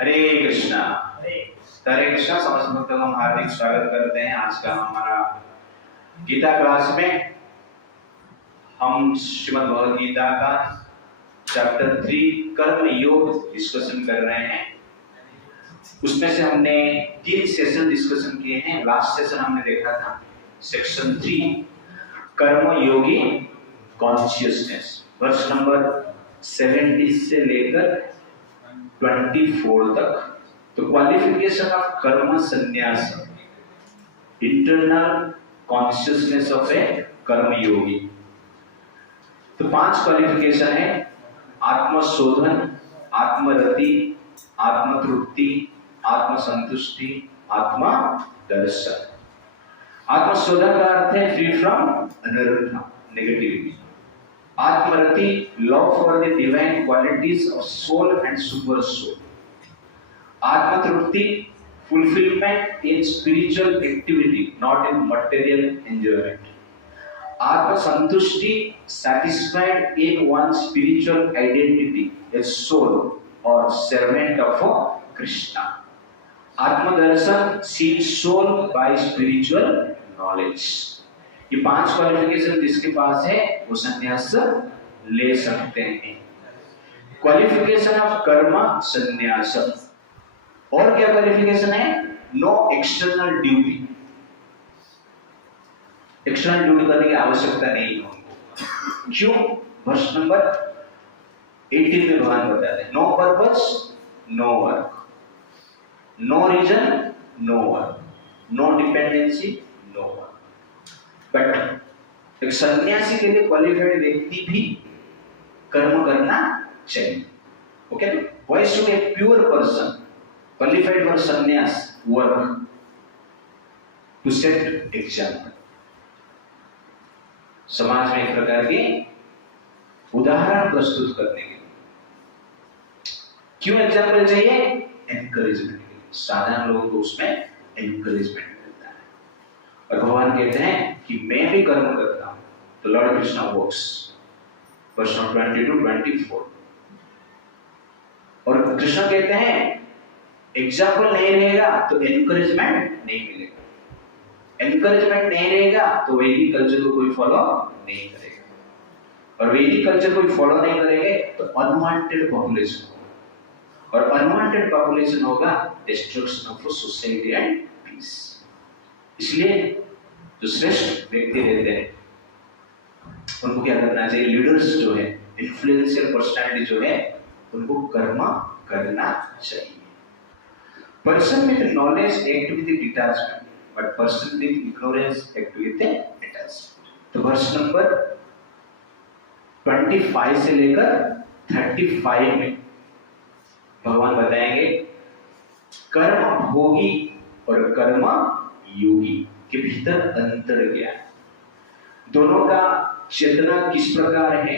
हरे कृष्णा। हरे कृष्णा। समस्त भक्तों को हम हार्दिक स्वागत करते हैं। आज का हमारा गीता क्लास में हम श्रीमद् भगवद गीता का चैप्टर 3 कर्म योग डिस्कशन कर रहे हैं। उसमें से हमने 3 सेशन डिस्कशन किए हैं। लास्ट सेशन हमने देखा था सेक्शन 3 कर्म योगी कॉन्शियसनेस, वर्ष नंबर 70 से लेकर 24 तक। तो क्वालिफिकेशन ऑफ कर्म संन्यास, इंटरनल कॉन्शियसनेस ऑफ ए कर्म योगी। तो 5 क्वालिफिकेशन है: आत्मशोधन, आत्मरति, आत्मतृप्ति, आत्मसंतुष्टि, आत्मदर्शन। आत्मशोधन का अर्थ है फ्री फ्रॉम अनर्थ, नेगेटिविटी। आत्मरति, love for the divine qualities of soul and super soul. आत्मतृप्ति, fulfillment in spiritual activity, not in material enjoyment. Atma-santushti, satisfied in one's spiritual identity as soul or servant of Krishna. Atma-darshan, seen soul by spiritual knowledge. ये 5 qualification जिसके पास है वो संन्यास ले सकते हैं। Qualification of कर्म संन्यास। और क्या क्वालिफिकेशन है? No external duty. External duty करने की आवश्यकता नहीं है उनको। क्यों? वर्ष नंबर 18 में भगवान बताते हैं no purpose no work, no reason no work, no dependency no work. But एक सन्यासी के लिए क्वालिफाइड व्यक्ति भी कर्म करना चाहिए। Okay, why should a pure person qualified for sannyas work to set example? समाज में एक प्रकार की उदाहरण प्रस्तुत करने के लिए। क्यों एग्जाम्पल चाहिए? एनकरेजमेंट के लिए। साधारण लोगों को उसमें एनकरेजमेंट मिलता है। और भगवान कहते हैं कि मैं भी कर्म करता हूं। तो लॉर्ड कृष्णा वर्क्स, वर्ष 22-24। और कृष्ण कहते हैं एग्जाम्पल नहीं रहेगा तो एनकरेजमेंट नहीं मिलेगा। एनकरेजमेंट नहीं रहेगा तो वैदिक कल्चर को कोई फॉलो नहीं करेगा। और वैदिक कल्चर कोई फॉलो नहीं करेंगे तो अनवांटेड पॉपुलेशन होगा। और अनवांटेड पॉपुलेशन होगा destruction of society and peace. इसलिए जो श्रेष्ठ व्यक्ति रहते हैं उनको क्या करना चाहिए? लीडर्स जो है, इन्फ्लुएंशियल पर्सनालिटी जो है, उनको कर्म करना चाहिए। Person with knowledge act with detachment, but person with ignorance act with attachment. तो वर्ष नंबर 25 से लेकर 35 में भगवान बताएंगे कर्म भोगी और कर्म योगी के भीतर अंतर क्या है, दोनों का चेतना किस प्रकार है,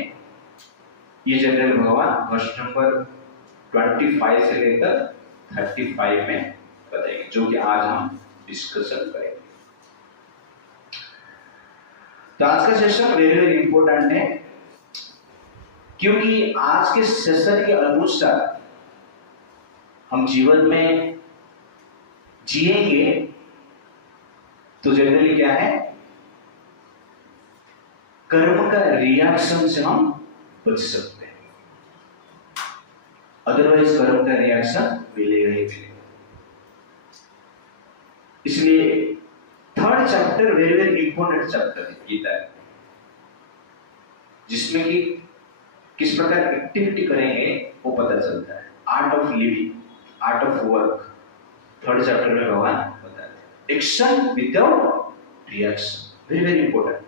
ये जनरल भगवान वर्ष नंबर 25 से लेकर 35 में बताएंगे, जो कि आज हम डिस्कशन करेंगे। तो आज का सेशन वेरी वेरी इंपॉर्टेंट है, क्योंकि आज के सेशन के अनुसार हम जीवन में जिएंगे तो जनरली क्या है, कर्म का रिएक्शन से हम बच सकते हैं। अदरवाइज कर्म का रिएक्शन मिलेगा ही मिलेगा। इसलिए 3rd chapter very very important chapter है गीता है, जिसमें कि किस प्रकार एक्टिविटी करेंगे वो पता चलता है। Art of living, art of work 3rd chapter में भगवान बताते हैं। Action without reaction, very very important,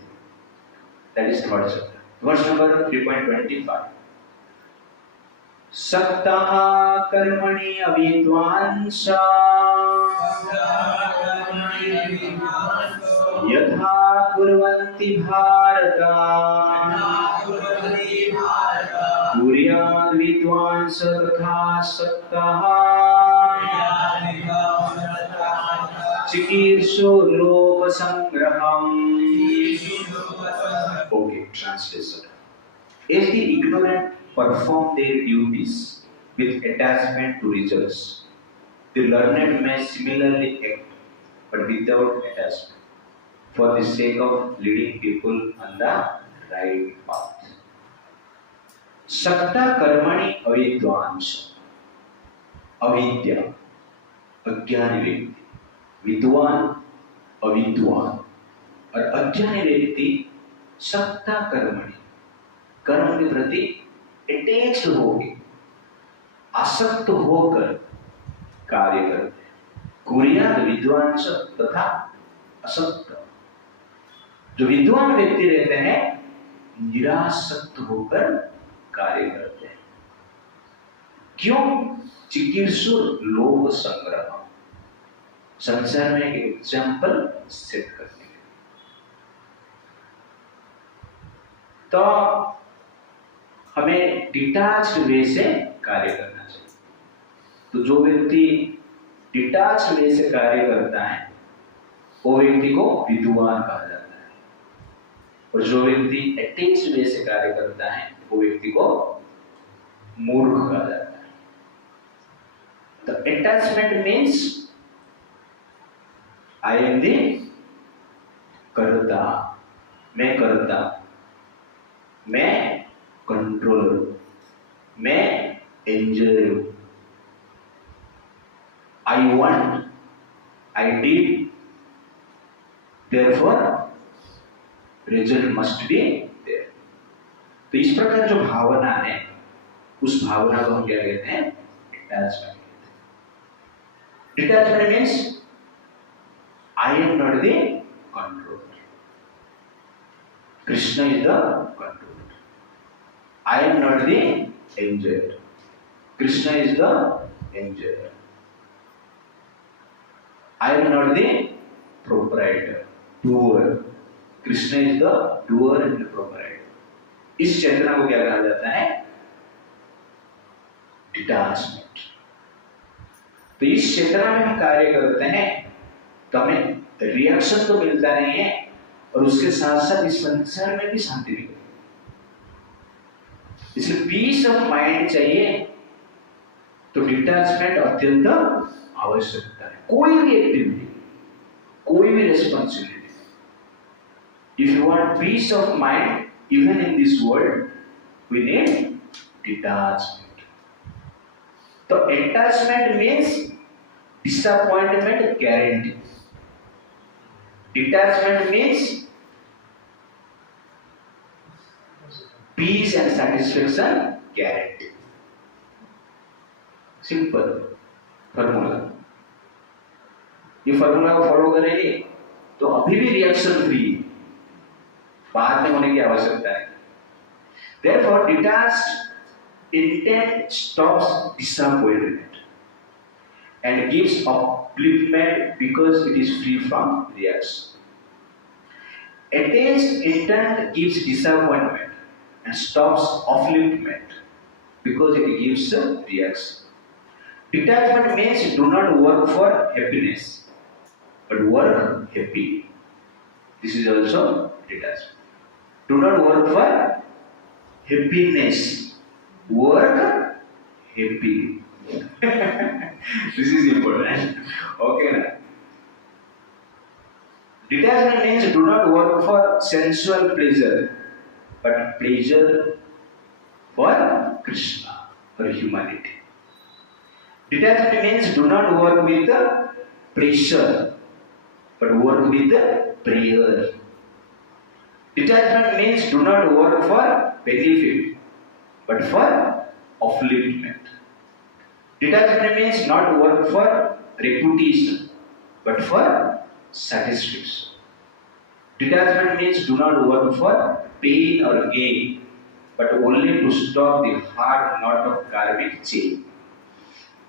that is 3rd chapter. Verse number 3.25। सक्तः कर्मणि अविद्वांसा यथा कुर्वन्ति भारत कुर्याद् विद्वांस तथा सक्तः चिकीर्षो लोक संग्रहम्। Okay, translation. As the ignorant perform their duties with attachment to results. The learned may similarly act, but without attachment, for the sake of leading people on the right path. सक्ता कर्मणि अविद्वांस, अविद्या अज्ञानी व्यक्ति, विद्वान अविद्वान और अज्ञानी व्यक्ति सक्ता कर्मणि, कर्म के प्रति अटैच्ड होकर, आसक्त होकर कार्य करते हैं। कुर्याद विद्वांस तथा असक्त, जो विद्वान व्यक्ति रहते हैं निरासक्त होकर कार्य करते हैं। क्यों? चिकीर्षुर लोभ संग्रह, संसार में एक एग्जाम्पल सेट करने के लिए। तो हमें डिटैच्ड वे से कार्य करना चाहिए। तो जो व्यक्ति डिटैच्ड वे से कार्य करता है वो व्यक्ति को विद्वान कहा जाता है, और जो व्यक्ति अटैच्ड वे से कार्य करता है वो व्यक्ति को मूर्ख कहा जाता है। तो attachment means I am the कर्ता, मैं करता, मैं कंट्रोलर, मैं enjoyer, I want, I did, therefore result must be there. तो इस प्रकार जो भावना है उस भावना को हम क्या कहते हैं? Detachment. Detachment means I am not the controller, Krishna is the controller. I am not the enjoyer, Krishna is the enjoyer. I am not the proprietor, doer. Krishna is the doer and the proprietor. इस चेतना को क्या कहा जाता है? Detachment. तो इस चेतना में हम कार्य करते हैं तो हमें रिएक्शन तो मिलता नहीं है, और उसके साथ साथ इस संसार में भी शांति मिलती है। इसलिए पीस ऑफ माइंड चाहिए तो डिटैचमेंट अत्यंत आवश्यकता है। कोई भी एक्टिविटी, कोई भी responsibility, if you want peace of mind even in this world we need detachment. तो attachment means disappointment guarantee, detachment means peace and satisfaction guarantee. Simple formula. ये फॉर्मूला को फॉलो करेंगे तो अभी भी रिएक्शन फ्री, बाद में होने की आवश्यकता है। Therefore, detached intent stops disappointment and gives upliftment because it is free from reaction. Attached intent gives disappointment and stops upliftment because it gives reaction. Detachment means do not work for happiness, but work happy. This is also detachment. Do not work for happiness, work happy. This is important. Okay. Detachment means do not work for sensual pleasure, but pleasure for Krishna, for humanity. Detachment means do not work with pressure, but work with prayer. Detachment means do not work for benefit, but for upliftment. Detachment means not work for reputation, but for satisfaction. Detachment means do not work for pain or gain, but only to stop the hard knot of karmic chain.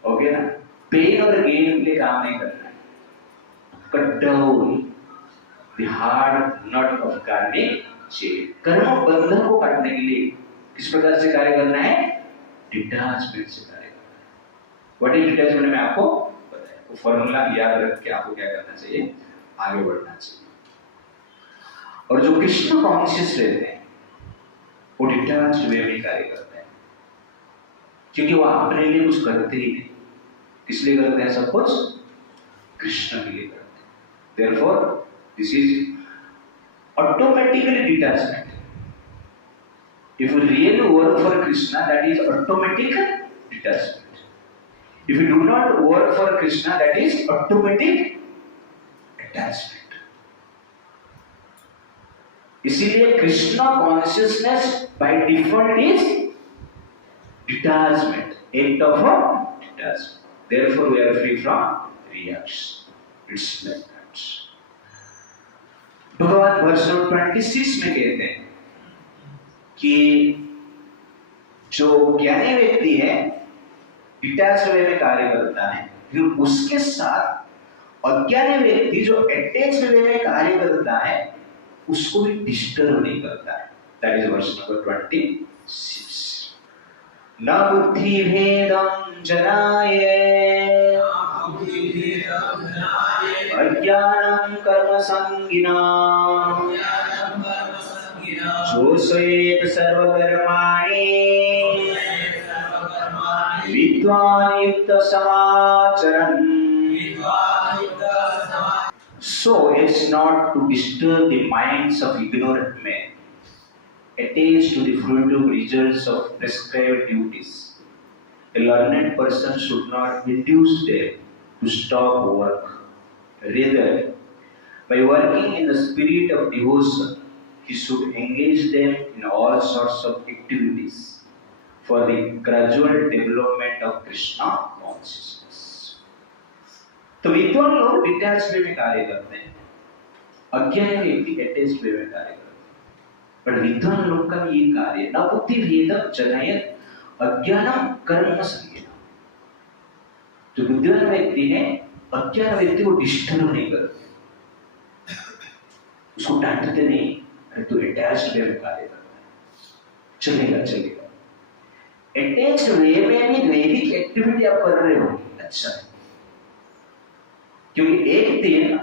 Okay ना? Pen और gain के लिए काम नहीं करना है। Cut down the hard not of कार्मिक chain. कर्म बंधन को काटने के लिए किस प्रकार से कार्य करना है? डिटैचमेंट से कार्य करना है। व्हाट इज डिटैचमेंट में आपको बताया, वो फॉर्मूला याद रख के आपको क्या करना चाहिए? आगे बढ़ना चाहिए। और जो कृष्ण कॉन्शियस रहते हैं वो डिटैच्ड वे में कार्य करते हैं। क्योंकि वो अपने लिए कुछ करते ही नहीं। किस लिए करते हैं सब कुछ? कृष्ण के लिए करते हैं। Therefore, this is automatically detachment. If you really work for Krishna, that is automatic detachment. If you do not work for Krishna, that is automatic attachment. इसीलिए Krishna consciousness by default is detachment, act of detachment. Therefore, we are free from reaction. It's like that. भगवान वर्ष 26 में कहते हैं कि जो ज्ञानी व्यक्ति है डिटैच वे में कार्य करता है, फिर उसके साथ अज्ञानी व्यक्ति जो अटैच वे में कार्य करता है उसको भी डिस्टर्ब नहीं करता है. That is verse number 26. न बुद्धि भेदं जनाये अज्ञानं कर्म संगिनां जोषयेत सर्वकर्माणि विद्वान् युक्त समाचरन्. So it's not to disturb the minds of ignorant men, attached to the fruitive results of prescribed duties. A learned person should not induce them to stop work. Rather, by working in the spirit of devotion, he should engage them in all sorts of activities for the gradual development of Krishna consciousness. तो विद्वान लोग detach वे में कार्य करते हैं, अज्ञानी व्यक्ति attach वे में कार्य करते हैं. पर विद्वान लोग का भी ये कार्य न बुद्धि भेदं जनयेत अज्ञानं कर्म संगिनां. जो बुद्धिमान व्यक्ति है अज्ञान व्यक्ति को डिस्टर्ब नहीं करते, उसको डांटते नहीं, तो अटैच वे में कार्य करता है. चलेगा चलेगा. अटैच वे में भी वैदिक एक्टिविटी आप कर रहे हो, अच्छा है, क्योंकि एक दिन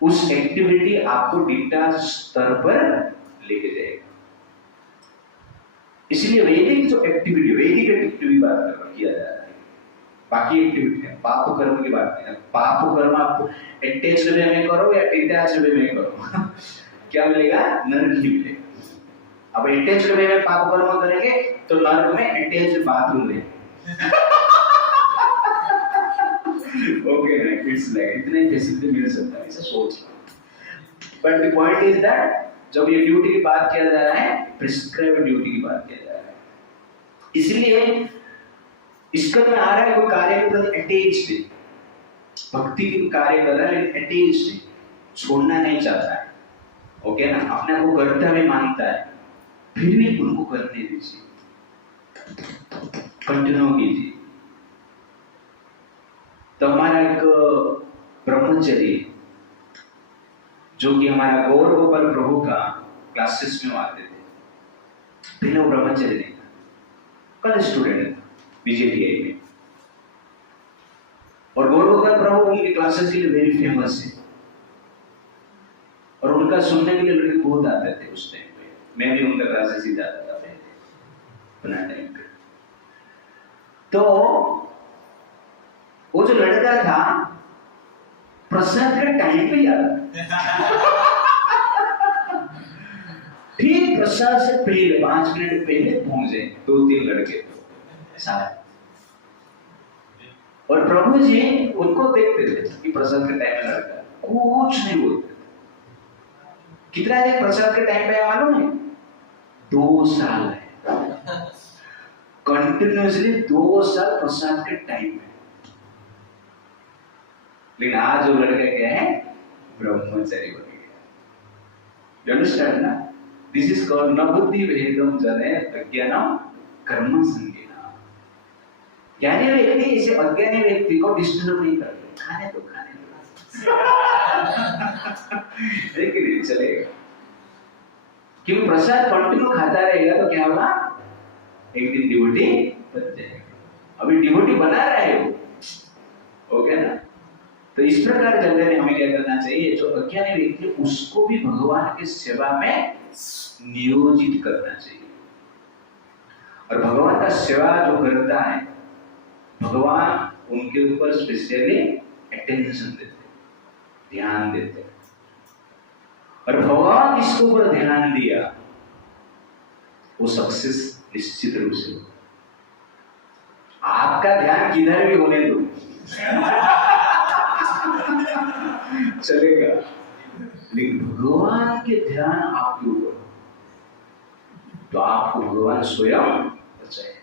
उस एक्टिविटी आपको डिटैच स्तर पर लेके जाएगा. इसलिए वैदिक जो एक्टिविटी, वैदिक एक्टिविटी बात किया जा रहा है, बाकी एक्टिविटी है पाप कर्म की बात नहीं है. पाप कर्म आप अटैच वे में करो या डिटैच वे में करो क्या मिलेगा? नरक ही मिलेगा. अब अटैच वे में पाप कर्म करेंगे तो नरक में अटैच बाथरूम है. ओके, इट्स लाइक इतने फैसिलिटी मिल सकता है, ऐसा सोच. But the point is that जब ये ड्यूटी की बात किया जा रहा है, प्रिस्क्राइब्ड ड्यूटी की बात किया जा रहा है, इसलिए इसका में आ रहा है कोई कार्य के प्रति अटैच्ड है, भक्ति की कार्य कर रहा है लेकिन अटैच्ड है, छोड़ना नहीं चाहता है. ओके ना, अपने आप को कर्तव्य मानता है, फिर भी उनको करने दीजिए, कंटिन्यू कीजिए. तो हमारा एक ब्रह्मचर्य जो कि हमारा गौर गोपाल प्रभु का क्लासेस में आते थे, पहले वो ब्रह्मचर्य नहीं था, कल स्टूडेंट था बीजेटीआई में, और गौर गोपाल प्रभु उनके क्लासेस के लिए वेरी फेमस है, और उनका सुनने के लिए लड़के बहुत आते थे उस टाइम पे. मैं भी उनका क्लासेस ही जाता था पहले अपना टाइम पे. तो वो जो लड़का था प्रसाद के टाइम पे आता ठीक प्रसाद से पहले 5 मिनट पहले पहुंचे 2-3 लड़के सारे, और प्रभु जी उनको देखते थे कि प्रसाद के टाइम में लड़का कुछ नहीं बोलते. कितना देर प्रसाद के टाइम पे मालूम है? 2 साल है, कंटिन्यूअसली 2 साल प्रसाद के टाइम में. लेकिन आज जो लड़का क्या है? ब्रह्मचारी बन गया. यू अंडरस्टैंड ना? दिस इज कॉल्ड न बुद्धि भेदं जनयेत अज्ञानं कर्म संगिनां. ज्ञानी व्यक्ति इसे अज्ञानी व्यक्ति को डिस्टर्ब नहीं करते, खाने दो लेकिन चलेगा, क्योंकि प्रसाद कंटिन्यू खाता रहेगा तो क्या होगा? एक दिन डिवोटी बन जाएगा. अभी डिवोटी बना रहे हो, ओके ना? तो इस प्रकार जनरली हमें क्या करना चाहिए? जो अज्ञानी व्यक्ति उसको भी भगवान की सेवा में नियोजित करना चाहिए. और भगवान का सेवा जो करता है, भगवान उनके ऊपर स्पेशली अटेंशन देते, ध्यान देते। और भगवान जिसके ऊपर ध्यान दिया वो सक्सेस निश्चित रूप से होगा। आपका ध्यान किधर भी होने दो चलेगा, लेकिन भगवान के ध्यान आपके ऊपर तो आपको भगवान स्वयं बचाए।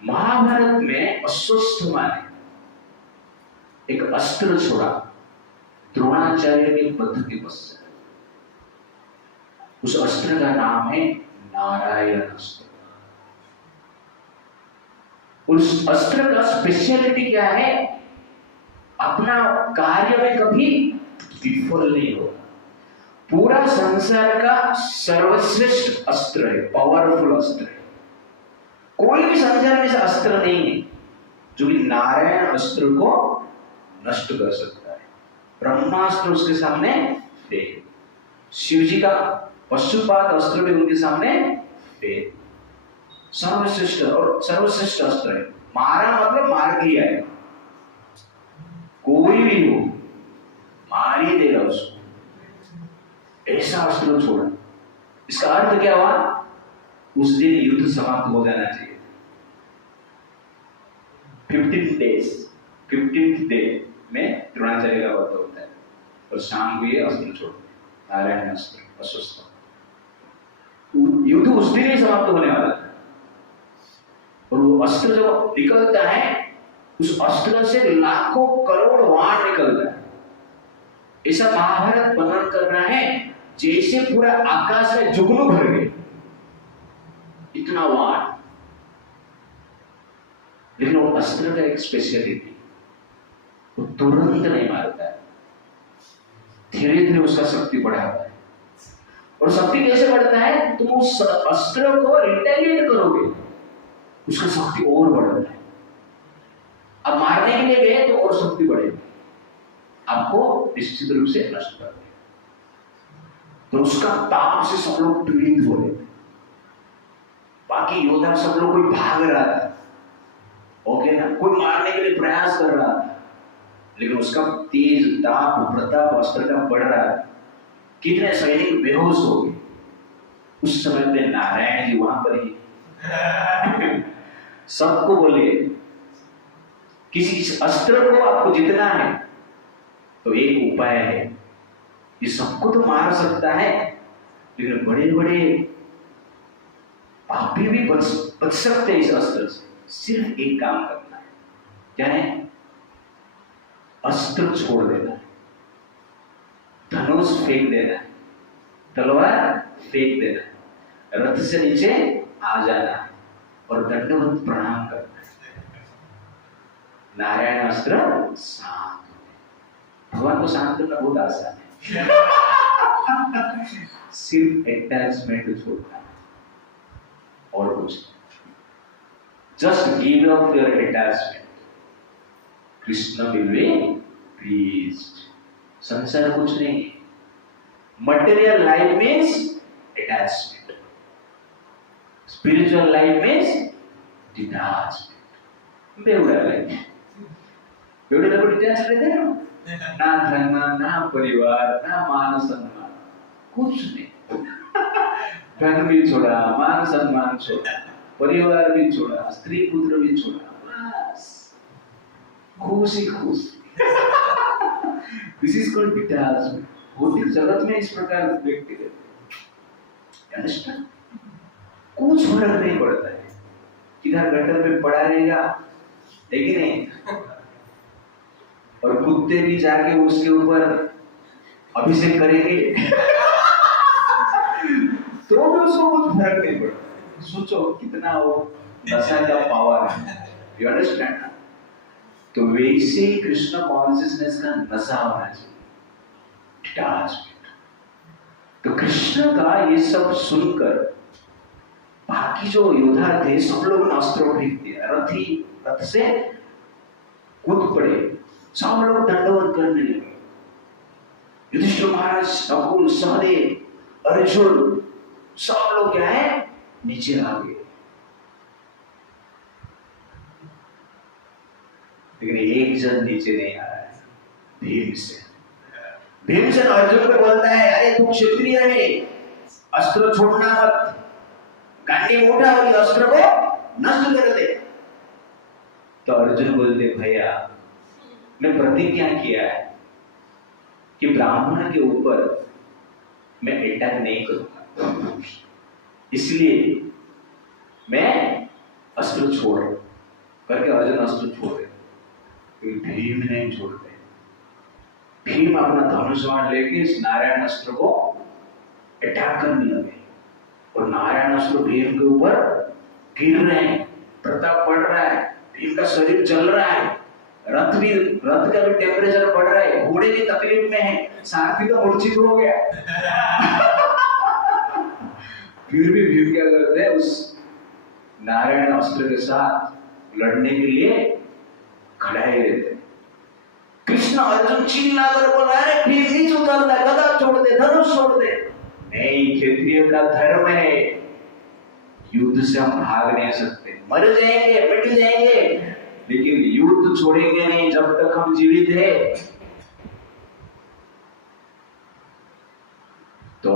महाभारत में अश्वत्थामा ने एक अस्त्र छोड़ा द्रोणाचार्य के पथ के पश्चात। उस अस्त्र का नाम है नारायण अस्त्र। उस अस्त्र का स्पेशलिटी क्या है? अपना कार्य में कभी विफल नहीं होगा। पूरा संसार का सर्वश्रेष्ठ अस्त्र है, पावरफुल अस्त्र है। कोई भी संसार में ऐसा अस्त्र नहीं है जो कि नारायण अस्त्र को नष्ट कर सकता है। ब्रह्मास्त्र उसके सामने फेल, शिव जी का पशुपात अस्त्र भी उनके सामने फेल। सर्वश्रेष्ठ और सर्वश्रेष्ठ अस्त्र है। मारा मतलब मार के ही आएगा, कोई भी हो मार ही देगा उसको, ऐसा अस्त्र छोड़ा। इसका अर्थ क्या हुआ? उस दिन युद्ध समाप्त हो जाना चाहिए। 15th डे में द्रोणाचार्य का वध होता है और शाम को ये अस्त्र छोड़ते, नारायण अस्त्र, अश्वत्थामा। युद्ध उस दिन ही समाप्त होने वाला था और वो अस्त्र जो निकलता है, उस अस्त्र से लाखों करोड़ वाण निकलता है। ऐसा महाभारत वर्णन कर रहा है जैसे पूरा आकाश में जुगनू भर गए, इतना वाण। लेकिन वो अस्त्र का एक स्पेशलिटी, वो तुरंत नहीं मारता है, धीरे धीरे उसका शक्ति बढ़ाता है। और शक्ति कैसे बढ़ता है? तुम उस अस्त्र को रिटेलिएट करोगे, उसका शक्ति और बढ़ता है। अब मारने के लिए गए तो और शक्ति बढ़ेगी, आपको निश्चित रूप से नष्ट कर देगा। तो उसका ताप से सब लोग पीड़ित हो रहे थे। बाकी योद्धा सब लोग, कोई भाग रहा था, ओके ना, कोई मारने के लिए प्रयास कर रहा था, लेकिन उसका तेज ताप प्रताप अस्त्र का बढ़ रहा था। कितने सैनिक बेहोश हो गए। उस समय पे नारायण जी वहां पर ही सबको बोले, किसी अस्त्र को आपको जितना है तो एक उपाय है, ये सबको तो मार सकता है, लेकिन बड़े बड़े पापी भी बच सकते हैं इस अस्त्र से। सिर्फ एक काम करना है, क्या है? अस्त्र छोड़ देना है, धनुष फेंक देना है, तलवार फेंक देना है, रथ से नीचे आ जाना है और दंडवत प्रणाम करना है। नारायण अस्त्र शांत। भगवान को शांत करना बहुत आसान है सिर्फ अटैचमेंट छोड़ना है और कुछ। Just give up your attachment, Krishna will be pleased. संसार कुछ नहीं है। Material life means attachment, spiritual life means detachment. बेवड़ा लाइफ, बेवड़े लोग डिटैच रहते हैं ना, धन ना परिवार ना मान सम्मान, कुछ नहीं। धन भी छोड़ा, मान सम्मान छोड़ा, परिवार भी छोड़ा, स्त्री पुत्र भी छोड़ा, बस खुश ही खुश। This is called detachment. भौतिक जगत में इस प्रकार व्यक्ति रहते हैं, कुछ फर्क नहीं पड़ता है, किधर गटर पे पड़ा रहेगा, लेकिन नहीं। और कुत्ते भी जाके उसके ऊपर अभिषेक करेंगे तो भी उसको कुछ फर्क नहीं पड़ता। सोचो कितना वो नशा का पावर है, यू अंडरस्टैंड? तो वैसे ही कृष्ण कॉन्शियसनेस का नशा होना चाहिए, डिटैचमेंट। तो कृष्ण का ये सब सुनकर बाकी जो योद्धा थे सब लोग ने अस्त्र फेंक दिया, रथ से कूद पड़े, सब लोग दंडवत करने लगे। युधिष्ठिर महाराज, नकुल, सहदेव, अर्जुन सब लोग क्या है? नीचे आ गए, लेकिन एक जन नीचे नहीं आ रहा है, भीमसेन। भीमसेन अर्जुन को बोलता है, अरे तू क्षत्रिय है, अस्त्र छोड़ना मत, कांटे मोटा वाली अस्त्र को नष्ट कर दे। तो अर्जुन बोलते, भैया मैं प्रतिज्ञा किया है कि ब्राह्मण के ऊपर मैं अटैक नहीं करूंगा, इसलिए मैं अस्त्र छोड़ करके अर्जुन अस्त्र छोड़ दे। भीम नहीं छोड़ते। भीम अपना धनुष लेके इस नारायण अस्त्र को अटैक करने लगे, और नारायण अस्त्र भीम के ऊपर गिर रहे हैं, प्रताप बढ़ रहा है, भीम का शरीर जल रहा है, रथ का भी टेम्परेचर बढ़ रहा है, घोड़े की तकलीफ में है, सारथी तो मूर्छित हो गया। फिर भी भीम क्या करते हैं, उस नारायण अस्त्र के साथ लड़ने के लिए खड़ा ही रहते। कृष्ण अर्जुन चिल्ला कर बोला, अरे भीम नीचे उतरना, गदा छोड़ दे, धनुष छोड़ दे। नहीं, क्षत्रिय का धर्म है, युद्ध से हम भाग नहीं सकते, मर जाएंगे, मिट जाएंगे, लेकिन युद्ध छोड़ेंगे नहीं जब तक हम जीवित हैं। तो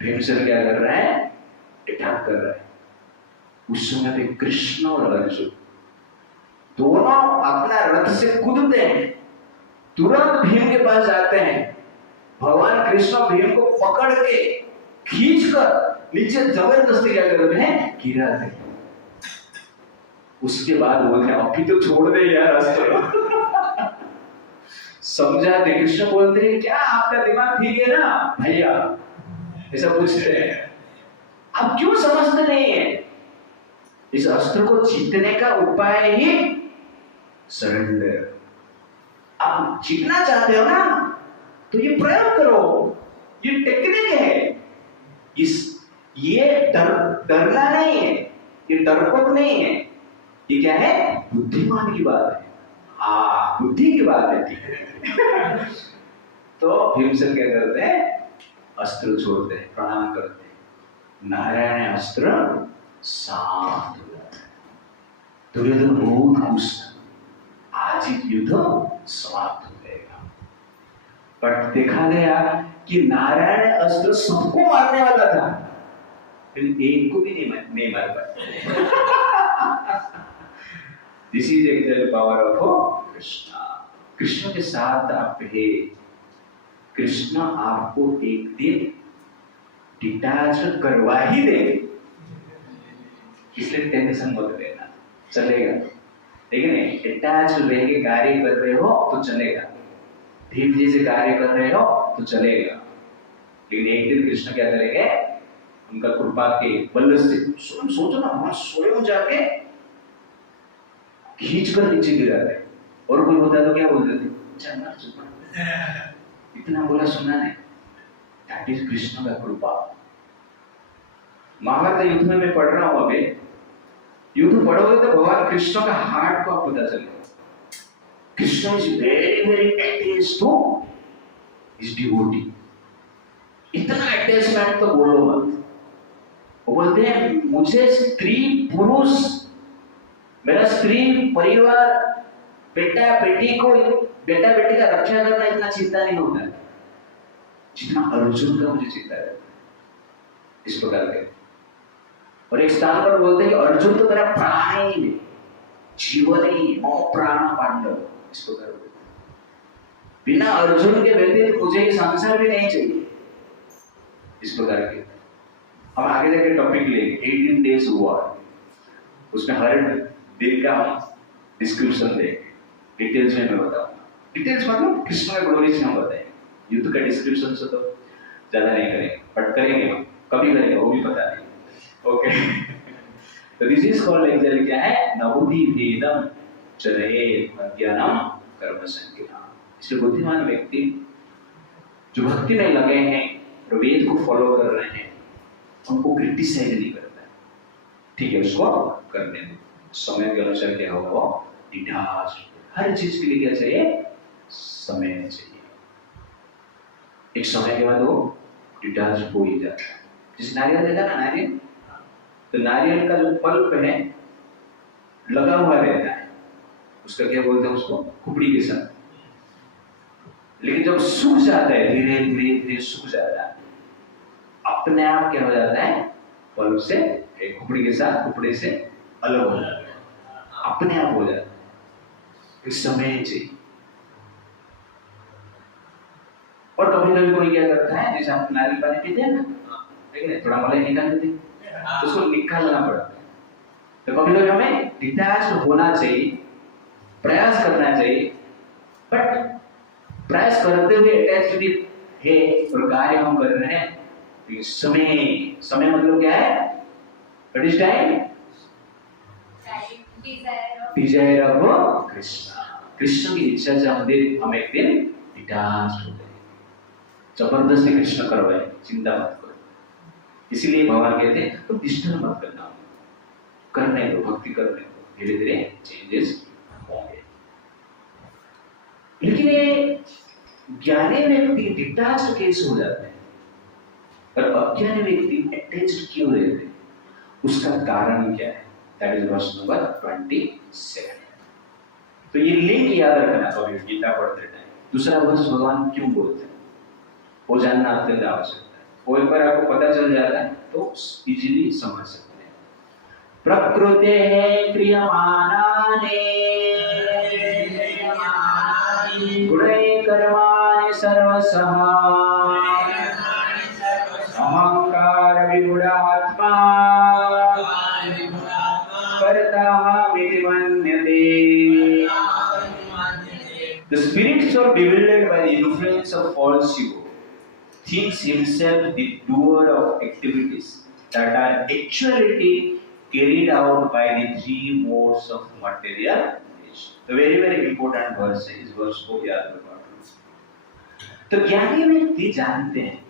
भीमसेन क्या कर रहा है, अटैक कर रहा है। उस समय पे कृष्ण और अर्जुन दोनों अपना रथ से कूदते हैं, तुरंत भीम के पास जाते हैं। भगवान कृष्ण भीम को पकड़ के खींचकर नीचे जबरदस्ती क्या करते हैं, गिराते हैं। उसके बाद बोलते हैं, अभी तो छोड़ दे यार अस्त्र। समझाते, कृष्ण बोलते हैं, क्या आपका दिमाग ठीक है ना भैया, ऐसा पूछते हैं, आप क्यों समझते नहीं है? इस अस्त्र को जीतने का उपाय ही सरेंडर। आप जीतना चाहते हो ना, तो ये प्रयोग करो, ये टेक्निक है। ये डरना नहीं है, ये डरपोक नहीं है, ये क्या है, बुद्धिमान की बात है। हाँ, बुद्धि की बात है, ठीक है। तो भीमसेन क्या करते हैं, अस्त्र छोड़ते हैं, प्रणाम करते हैं, नारायण अस्त्र शांत हो जाता है। दुर्योधन बहुत खुश, आज ही युद्ध समाप्त हो जाएगा। पर देखा गया कि नारायण अस्त्र सबको मारने वाला था, लेकिन एक को भी नहीं मार पाया। This is actual power of Krishna. Krishna के साथ आप है, कृष्ण आपको एक दिन डिटैच करवा ही देंगे, इसलिए टेंशन मत लेना, चलेगा। लेकिन अटैच रह के कार्य कर रहे हो तो चलेगा, भीम जी से कार्य कर रहे हो तो चलेगा, लेकिन एक दिन कृष्ण क्या करेंगे, उनका कृपा के बल से, सोचो ना, वहां स्वयं जाके खींच कर नीचे गिरा रहे। और कोई होता तो क्या बोलते थे, चलना चुपना, इतना बोला सुना नहीं। दैट इज कृष्ण का कृपा। महाभारत युद्ध में मैं पढ़ रहा हूं, अभी युद्ध पढ़ोगे तो भगवान कृष्ण का हार्ट को आप पता चलेगा। Krishna is very very attached to his devotee. इतना अटैचमेंट तो बोलो मत। वो बोलते हैं, मुझे स्त्री पुरुष, मेरा स्त्री परिवार, बेटा बेटी का रक्षा करना इतना चिंता नहीं होता है जितना अर्जुन का मुझे चिंता है। इस प्रकार के, और एक स्थान पर बोलते हैं कि अर्जुन तो मेरा प्राण ही है, जीवन ही, मम प्राण पांडव। इस प्रकार बिना अर्जुन के व्यतीत मुझे ये संसार भी नहीं चाहिए। इस प्रकार के हम आगे जाके टॉपिक लेंगे 18 डेज वॉर, उसमें हर दिन का हम डिस्क्रिप्शन देंगे, डिटेल्स में मैं बताऊंगा। डिटेल्स मतलब कृष्ण का ग्लोरी से हम बताएंगे, युद्ध का डिस्क्रिप्शन से तो ज्यादा नहीं करेंगे, बट करेंगे हम, कभी करेंगे वो भी पता नहीं। ओके, तो दिस इज कॉल्ड एक्चुअली क्या है, नबुद्धि भेदम चरयेत अज्ञानम कर्म संज्ञा। इसलिए बुद्धिमान व्यक्ति जो भक्ति में लगे हैं और वेद को फॉलो कर रहे हैं, उनको क्रिटिसाइज नहीं करता है, ठीक है, उसको करने दो। समय के अनुसार क्या होगा, वो डिटाच। हर चीज के लिए क्या चाहिए, समय चाहिए। एक समय के बाद वो डिटाच हो ही जाता है। जिस नारियल देखा ना, नारियल तो नारियल का जो पल्प है लगा हुआ रहता है, उसका क्या बोलते हैं, उसको कुपड़ी के साथ। लेकिन जब सूख जाता है, धीरे धीरे धीरे सूख जाता है, अपने आप क्या हो जाता है, पल्प से कुपड़ी के साथ, कुपड़े से अलग हो जाता है, अपने आप हो जाता है। इस समय चाहिए। और कभी कभी कोई क्या करता है, जैसे हम नारियल पानी पीते हैं ना, लेकिन थोड़ा मलाई निकाल देते हैं, उसको निकालना पड़ता है। तो कभी कभी हमें डिटैच होना चाहिए, प्रयास करना चाहिए, बट प्रयास करते हुए अटैच है और कार्य हम कर रहे हैं, तो समय समय मतलब क्या है, what is time, desire of Krishna, Krishna की इच्छा से हम एक दिन डिटैच हो गए, जबरदस्ती कृष्ण करवाए, चिंता मत करो। इसीलिए भगवान कहते हैं तुम डिस्टर्ब मत करना, करने दो, भक्ति करने दो, धीरे धीरे चेंजेस होंगे। लेकिन ये ज्ञानी व्यक्ति डिटैच्ड कैसे हो जाते हैं और अज्ञानी व्यक्ति अटैच्ड क्यों रहते हैं, उसका कारण क्या है? That is verse number 27। तो ये लिंक याद रखना कभी गीता पढ़ते टाइम, दूसरा वर्ष भगवान क्यों बोलते हैं वो जानना अत्यंत आवश्यक है। वो एक बार आपको पता चल जाता है तो इजीली समझ सकते हैं। प्रकृते क्रियमाणानि गुणैः कर्माणि सर्वशः अहंकार विगुणात्मा कर्ताहमिति मन्यते। The spirit so bewildered by the influence of false ego thinks himself the doer of activities that are actually carried out by the three modes of material nature. The very important verse है, इस वर्ष को याद रखना। तो ज्ञानी व्यक्ति जानते हैं,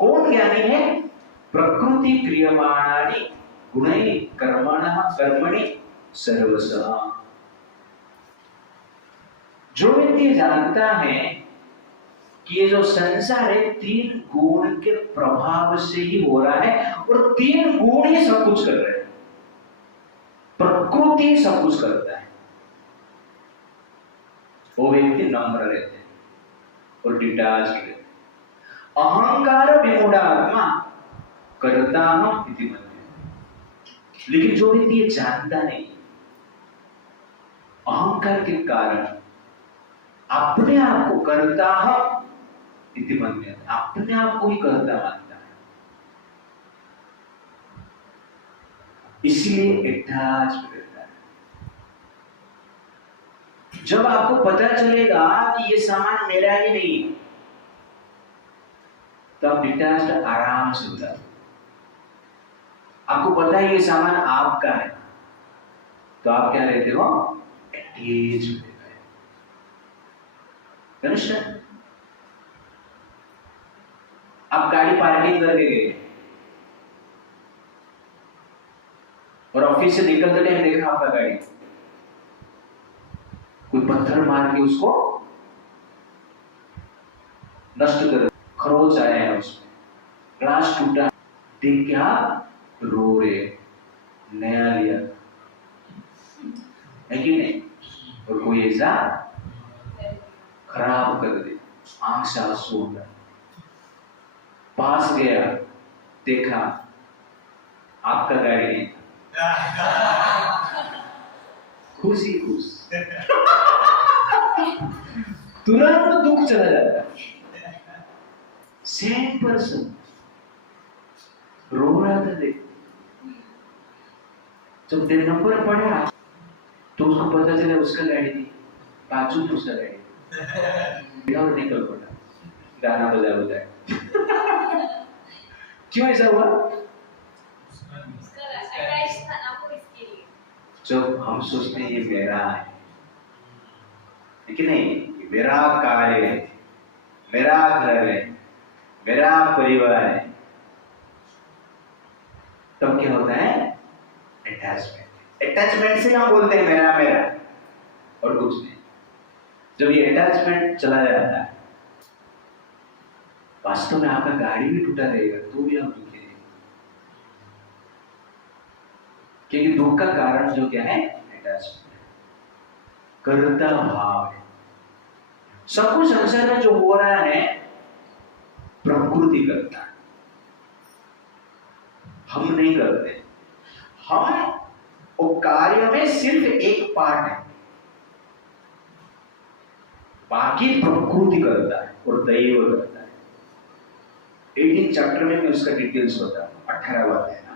कौन ज्ञानी है? प्रकृति क्रियमाणानि गुणैः कर्मणः कर्मणि सर्वशः। जो व्यक्ति जानता है कि ये जो संसार है तीन गुण के प्रभाव से ही हो रहा है और तीन गुण ही सब कुछ कर रहे हैं, प्रकृति सब कुछ करता है, वो व्यक्ति नम्र रहते हैं और डिटैच रहते हैं। अहंकार विमूढ़ात्मा कर्ताहम् इति मन्यते। लेकिन जो व्यक्ति ये जानता नहीं, अहंकार के कारण अपने आप को कर्ताहम् इति मन्यते, अपने आप को ही कर्ता मानता है, इसलिए अटैच रहता है। जब आपको पता चलेगा कि ये सामान मेरा ही नहीं है, तो आप डिटैच आराम से हो जाते। आपको पता है ये सामान आपका है, तो आप क्या रहते हो? अटैच रहते हैं। आप गाड़ी पार्किंग करके गए और ऑफिस से निकलते टाइम देखा आपका गाड़ी, कोई पत्थर मार के उसको नष्ट कर, खरोच आया है उसमें, ग्लास टूटा, देख के आप रो रहे, नया लिया है कि नहीं? और कोई ऐसा खराब कर दे, आंख से आंसू हो गया, पास गया, देखा आपका गाड़ी नहीं था, खुशी खुश, तुरंत दुख चला जाता है। सेम पर्सन रो रहा था, देख जब तेरे नंबर पड़ा तो उसको पता चला उसका गाड़ी थी, बाजू में उसका गाड़ी और निकल पड़ा, गाना बजा बजाए। क्यों ऐसा हुआ? जब हम सोचते हैं ये मेरा है, लेकिन नहीं, ये मेरा कार्य है, मेरा घर है, मेरा परिवार है, तब क्या होता है? अटैचमेंट। अटैचमेंट से हम बोलते हैं मेरा मेरा और कुछ नहीं। जब ये अटैचमेंट चला जाता है, वास्तव में आपका गाड़ी भी टूटा रहेगा तो भी आप दुखी नहीं, क्योंकि दुख का कारण जो क्या है, अटैचमेंट, कर्ता भाव है। सब कुछ संसार में जो हो रहा है प्रकृति करता है, हम नहीं करते। हम वो कार्य में सिर्फ एक पार्ट है, बाकी प्रकृति करता है और दैव करता है। 18 चैप्टर में उसका डिटेल्स होता है, 18 बात है ना,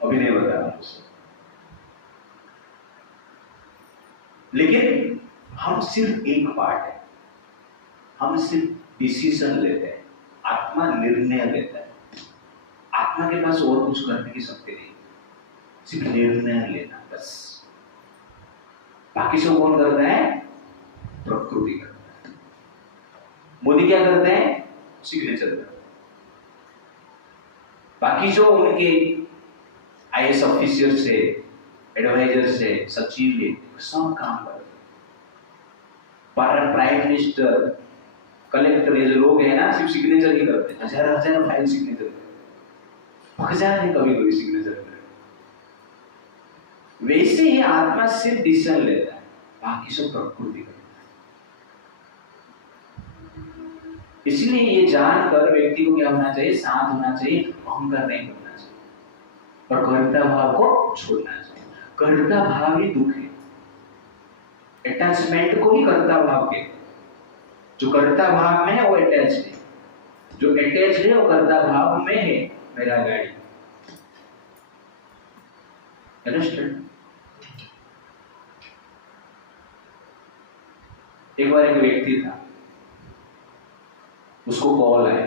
अभी नहीं बता रहा उसको। लेकिन हम सिर्फ एक पार्ट है, हम सिर्फ डिसीजन लेते हैं, आत्मा निर्णय लेता है। आत्मा के पास और कुछ करने की शक्ति नहीं, सिर्फ निर्णय लेना बस। बाकी सब कौन करता है, प्रकृति करता है। मोदी क्या करते हैं, सिग्नेचर करते हैं। बाकी जो उनके आईएएस ऑफिसर से, एडवाइजर से, सचिव ले, सब काम करते हैं। प्राइम मिनिस्टर, कलेक्टर, ये जो लोग हैं ना, सिर्फ सिग्नेचर ही करते हैं। हजार हजार फाइल सिग्नेचर करते हैं, हजार नहीं कभी कभी सिग्नेचर करते। वैसे ही आत्मा सिर्फ डिसीजन लेता है, बाकी सब प्रकृति करता है। इसलिए ये जानकर व्यक्ति को क्या होना चाहिए, शांत होना चाहिए, अहंकार नहीं करना चाहिए और कर्ता भाव को छोड़ना चाहिए। कर्ता भाव ही दुख है, अटैचमेंट को ही कर्ता भाव के। जो कर्ता भाव में है वो अटैच्ड है, जो अटैच्ड है वो कर्ता भाव में है। मेरा गाड़ी, अंडरस्टैंड? एक बार एक व्यक्ति था, उसको कॉल आया,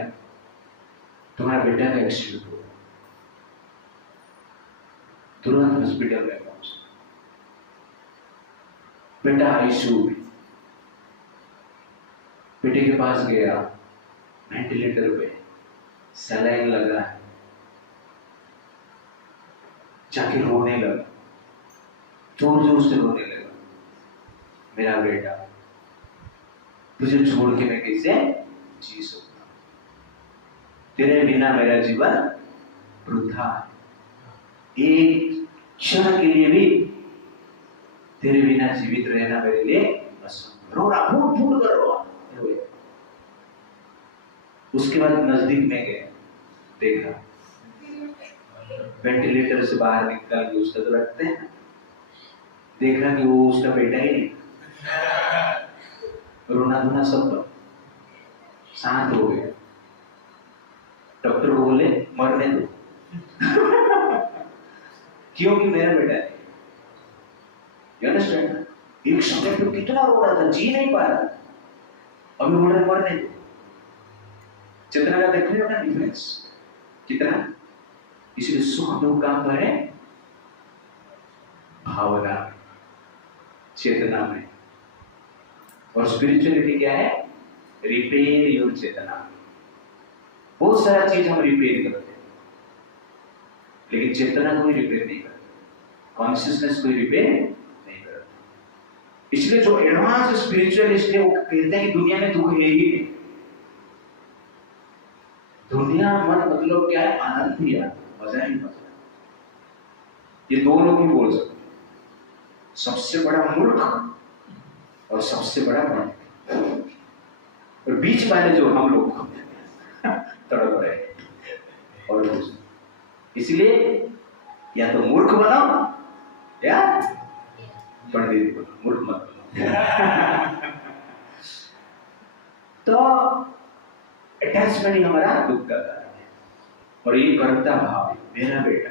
तुम्हारा बेटा का एक्सीडेंट हुआ, तुरंत हॉस्पिटल में पहुंचे। बेटा आईसीयू में, बेटे के पास गया, वेंटिलेटर पे, सलाइन लगा है, जाके रोने लगा, जोर जोर से रोने लगा। मेरा बेटा, तुझे छोड़ के मैं कैसे जी सकता हूं, तेरे बिना मेरा जीवन वृथा है, एक क्षण के लिए भी तेरे बिना जीवित रहना मेरे लिए असंभव। रो रहा, फूट फूट कर रो। उसके बाद नजदीक में गए, देखा वेंटिलेटर से बाहर निकल के उसका तो रखते हैं, देखा कि वो उसका बेटा ही नहीं। रोना धोना सब शांत हो गया। डॉक्टर को बोले मरने दो क्योंकि मेरा बेटा है। You understand? एक समय तो कितना रो रहा था, जी नहीं पा रहा, अभी बोल रहे मरने दो। चेतना का देख रहे हो ना डिफरेंस कितना? इसलिए सुख दुख काम करे भावना में, चेतना में। और स्पिरिचुअलिटी क्या है? रिपेयर योर चेतना। बहुत सारा चीज हम रिपेयर करते हैं, लेकिन चेतना कोई रिपेयर नहीं करता, कॉन्शियसनेस कोई रिपेयर नहीं करता। इसलिए जो एडवांस स्पिरिचुअलिस्ट है वो कहते हैं कि दुनिया में दुख है ही नहीं। दुनिया मन मतलब क्या है? आनंद ही आनंद, मजा ही मजा। ये दो लोग ही बोल सकते, सबसे बड़ा मूर्ख और सबसे बड़ा पंडित, और बीच वाले जो हम लोग तड़प रहे और कुछ। इसलिए या तो मूर्ख बनाओ या पंडित बनो, मूर्ख मत बनो। तो अटैचमेंट ही हमारा दुख का कारण है। और ये कर्ता भाव है, मेरा बेटा,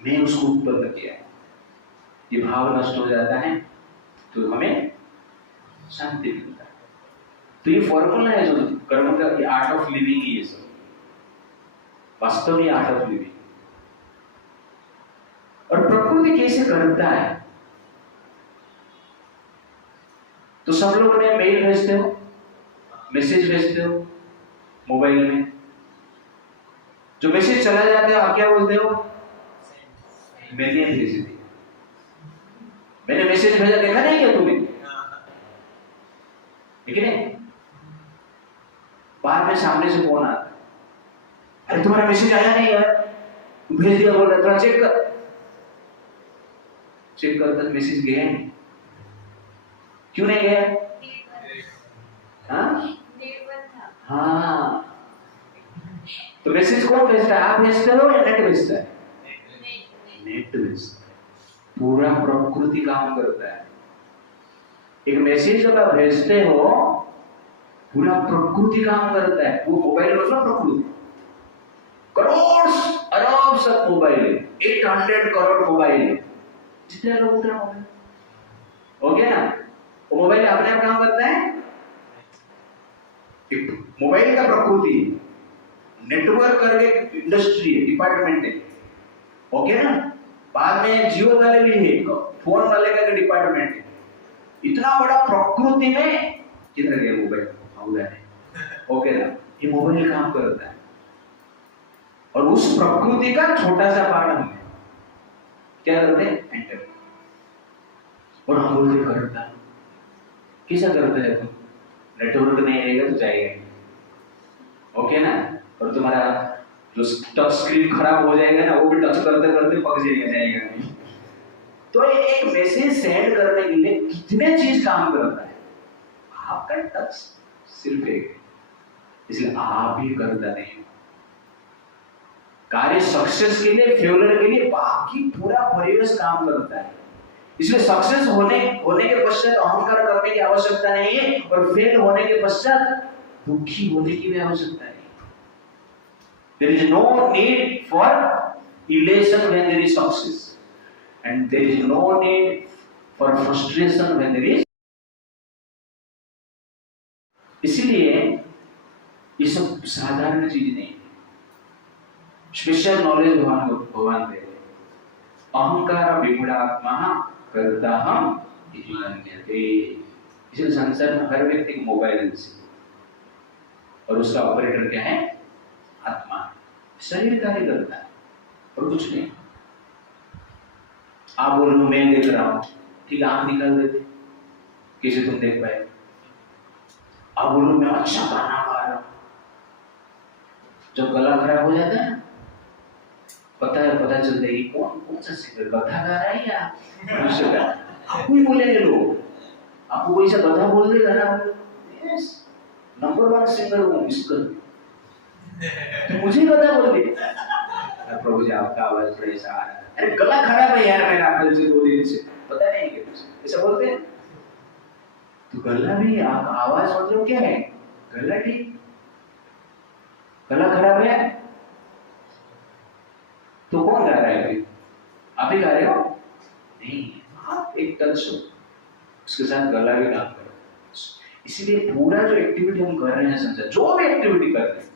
मैं उसको उत्पन्न किया, ये भाव नष्ट हो जाता है तो हमें शांति मिलता है। तो ये फॉर्मूला है जो कर्म का, ये आर्ट ऑफ लिविंग ही, ये सब वास्तव में आर्ट ऑफ लिविंग। और प्रकृति कैसे करता है? तो सब लोग ने मेल भेजते हो, मैसेज भेजते हो मोबाइल में, जो मैसेज चला जाता है आप क्या बोलते हो? मैंने भेज दिया, मैंने मैसेज भेजा, देखा नहीं क्या तुमने? ठीक है? बाद में सामने से फोन आता है, अरे तुम्हारा मैसेज आया नहीं यार, भेज दिया, बोल रहा थोड़ा चेक कर, चेक करता मैसेज गया नहीं। क्यों नहीं गया? हाँ, तो मैसेज कौन भेजता है? आप भेजते हो या नेट भेजता है? नेट भेजता है। पूरा प्रकृति काम करता है। एक मैसेज जब आप भेजते हो, पूरा प्रकृति काम करता है। वो मोबाइल मतलब प्रकृति, करोड़ अरब सब मोबाइल है, 800 करोड़ मोबाइल है, जितने लोग उतना मोबाइल हो गया ना। वो मोबाइल अपने आप काम करता है। मोबाइल का प्रकृति नेटवर्क करके इंडस्ट्री है, डिपार्टमेंट है, ओके ना। बाद में जियो वाले भी है, फोन वाले का डिपार्टमेंट है। इतना बड़ा प्रकृति में किधर गया मोबाइल? ओके ना, ये मोबाइल काम करता है। और उस प्रकृति का छोटा सा पार्ट हम क्या करते हैं? एंटर। और हम बोलते करता है, कैसा करता है? तो नेटवर्क नहीं रहेगा तो जाएगा नहीं, ओके ना। और तुम्हारा जो टच स्क्रीन खराब हो जाएगा ना, वो भी टच करते करते पक जाएगा नहीं। तो ये एक मैसेज सेंड करने के लिए कितने चीज काम करता है। आपका टच सिर्फ एक, इसलिए आप ही करता नहीं। कार्य सक्सेस के लिए, फेलियर के लिए बाकी पूरा परिवेश काम करता है। इसलिए सक्सेस होने के पश्चात अहंकार करने की आवश्यकता नहीं है, और फेल होने के पश्चात दुखी होने की भी आवश्यकता नहीं। There is no need for elation when there is success, and there is no need for frustration when there is। इसलिए ये सब साधारण चीज नहीं, स्पेशल नॉलेज भगवान दे। अहंकार विमूढ़ात्मा कर्ताहम् इति मन्यते। इसलिए संसार में हर व्यक्ति को मोबाइल है, और उसका ऑपरेटर क्या है? आत्मा। शरीर कार्य करता है और कुछ नहीं। आप बोलो मैं देख रहा हूं, ठीक, आंख निकाल देते, कैसे तुम देख पाए? आप बोलो मैं अच्छा गाना गा रहा हूं, जब गला खराब हो जाता है पता चलता है कि कौन सा सिंगर गधा गा रहा है या आपको ही बोलेंगे लोग। आपको कोई सा गधा बोल देगा ना, यस नंबर 1 सिंगर हूँ इसका, तो मुझे गधा बोल दे। प्रभु जी आपका आवाज थोड़ा ऐसा आ रहा है, अरे गला खराब है यार मेरा कल से 2 दिन से, पता नहीं क्या ऐसा बोलते हैं। तो गला भी आवाज मतलब क्या है? गला ठीक, गला खराब है तो कौन गा रहा है? भाई आप ही गा रहे हो? नहीं, आप एक टच हो, उसके साथ गला भी काम करो। इसीलिए पूरा जो एक्टिविटी हम कर रहे हैं, समझा, जो भी एक्टिविटी कर रहे हैं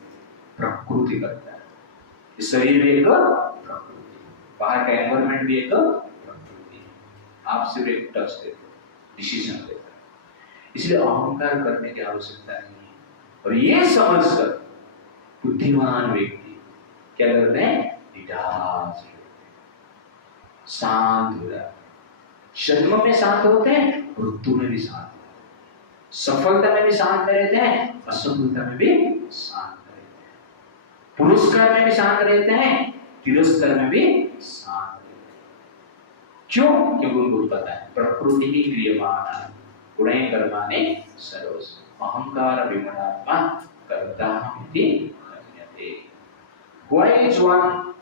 प्रकृति करता है। शरीर भी एक प्रकृति, बाहर का एनवायरमेंट भी एक प्रकृति। आप सिर्फ एक टच देते हो, डिसीजन लेते हो। इसलिए अहंकार करने की आवश्यकता नहीं है। और ये समझकर बुद्धिमान व्यक्ति क्या करते हैं? शांत हो जाते, जन्म में शांत होते हैं, मृत्यु में भी शांत होते हैं, सफलता में भी शांत रहते हैं, असफलता में भी शांत रहते हैं, पुरस्कार में भी शांत रहते हैं, तिरस्कार में भी शांत रहते हैं। क्यों? क्योंकि उनको पता है प्रकृति ही क्रियमाण गुणे कर्माणि सर्वस् अहंकार विमूढ़ात्मा कर्ताहम् इति मन्यते। Why is one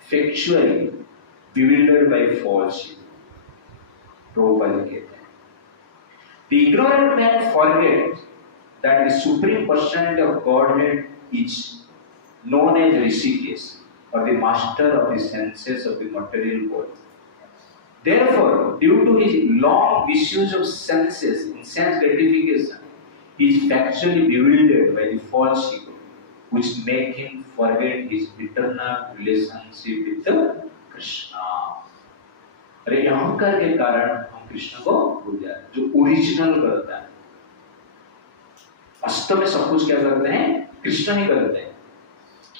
factually bewildered by falsehood? Prabhupada कहते हैं, the ignorant man forgets that the supreme personality of Godhead is known as Rishikesh, or the master of the senses of the material world. Therefore, due to his long misuse of senses in sense gratification, he is factually bewildered by the false ego, which make him forget his eternal relationship with Krishna. अरे अहंकार के कारण हम कृष्ण को भूल जाते हैं, जो ओरिजिनल करता है। वास्तव में सब कुछ क्या करते हैं? कृष्ण ही करते हैं।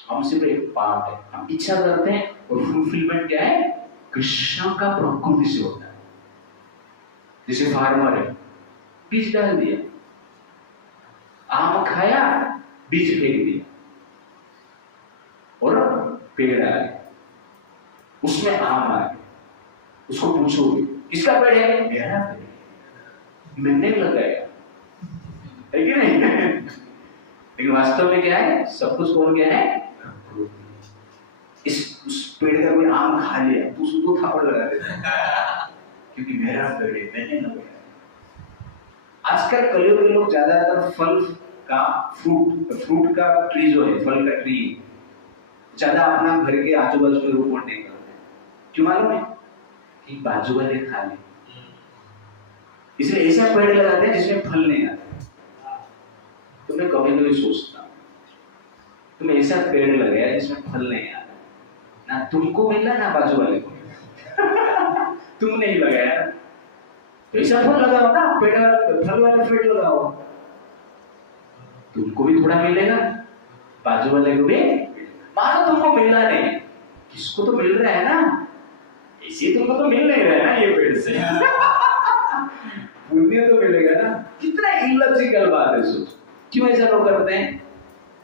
हम सिर्फ एक पार्ट है, हम इच्छा करते हैं, और फुलफिलमेंट क्या है? कृष्ण का प्रकृति से होता है। जैसे फार्मर है, बीज डाल दिया, आम खाया, बीज फेंक दिया और पेड़ आ गया। उसमें आम आ गए, उसको पूछोगे किसका पेड़ है? मेरा पेड़ है, मैंने लगाया, है कि नहीं? लेकिन वास्तव में क्या है? सब कुछ कौन क्या है? उस पेड़ का कोई आम खा लिया तो उसको थापड़ लगा देता है, क्योंकि मेरा पेड़ है, मैंने लगाया। आजकल कलयुग के लोग ज्यादातर फल का फ्रूट का ट्री जो है, फल का ट्री ज्यादा अपना घर के आजू बाजू में रोपण नहीं करते। क्यों मालूम है? कि बाजू वाले खा ले, इसलिए ऐसा पेड़ लगाते हैं जिसमें फल नहीं आता। तो मैं कभी कभी सोचता हूँ, तुम ऐसा पेड़ लगाया जिसमें फल नहीं आता, ना तुमको मिला ना बाजू वाले को तुम नहीं लगाया, तो ऐसा फल लगाओ ना, फल वाले पेड़ लगाओ, तुमको भी थोड़ा मिलेगा, बाजू वाले को भी। मानो तुमको मिलना नहीं, किसको तो मिल रहा है ना, इसी तुमको तो मिल नहीं रहा है ना ये पेड़ से पुण्य तो मिलेगा ना। कितना इलॉजिकल बात है, सोच। क्यों ऐसा लोग करते हैं?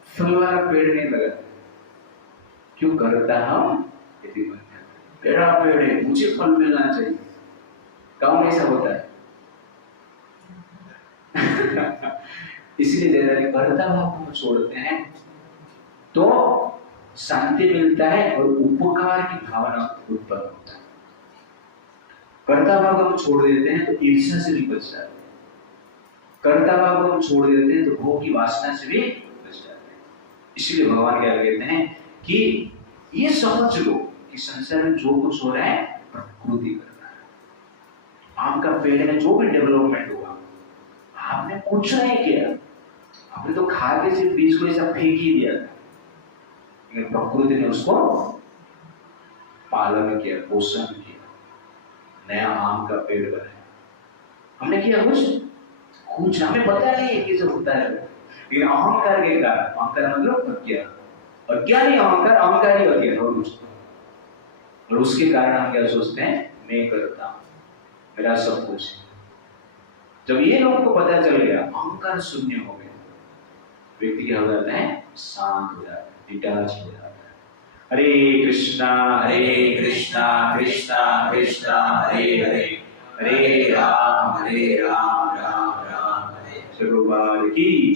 फल वाला पेड़ नहीं लगाते, क्यों करता हम? मेरा पेड़ है, मुझे फल मिलना चाहिए। गाँव में ऐसा होता है इसलिए कर्ता भाव को छोड़ते हैं तो शांति मिलता है और उपकार की भावना उत्पन्न होता है। कर्ता भाव को हम छोड़ देते हैं तो ईर्ष्या से भी बच जाते हैं, कर्ता भाव को हम छोड़ देते हैं तो भोग की वासना से भी बच जाते हैं। इसलिए भगवान क्या कहते हैं कि ये समझ लो कि संसार में जो कुछ हो रहा है प्रकृति कर रहा है। आम का पेड़ में जो भी डेवलपमेंट हुआ, आपने कुछ नहीं किया, आपने तो खा के सिर्फ बीज को ऐसा फेंक ही दिया था, लेकिन प्रकृति ने उसको पालन किया, पोषण किया, नया आम का पेड़ बनाया। हमने किया कुछ हमें पता नहीं है कैसे होता है, लेकिन अहंकार के कारण, अहंकार मतलब अज्ञानी अहंकार, अहंकारी अज्ञान और कुछ, और उसके कारण हम क्या सोचते हैं? मैं करता हूं, मेरा सब कुछ। जब ये लोगों को पता चल गया, अहंकार शून्य हो गया, व्यक्ति क्या हो जाता है? शांत हो जाता है, डिटैच हो जाता है। हरे कृष्णा कृष्णा कृष्णा हरे हरे, हरे राम राम राम हरे। चलो बार की